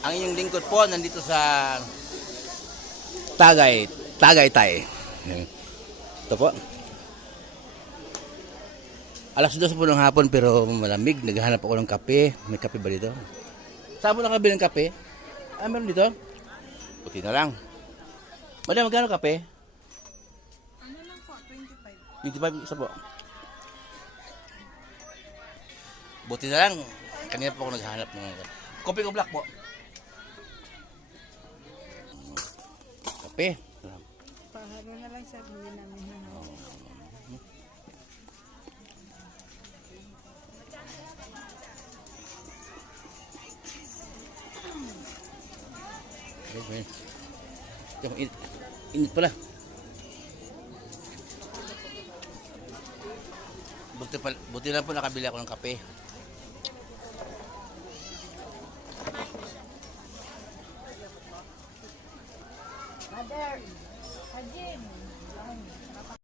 Ang inyong lingkod po nandito sa Tagaytay. Ito po. Alas 2 po ng hapon pero malamig. Naghahanap ako ng kape. May kape ba dito? Saan mo nakabili ng kape? Ah, meron dito? Buti na lang. Madam, magkano kape? Ano lang po, 25. 25 isa po. Buti na lang. Kanina po ako naghahanap ng kopi ko black po. Kape. Paharo na lang sir, hindi namin hanaw. Okay. Init pala. Buti lang po nakabili ako ng kape. Mother!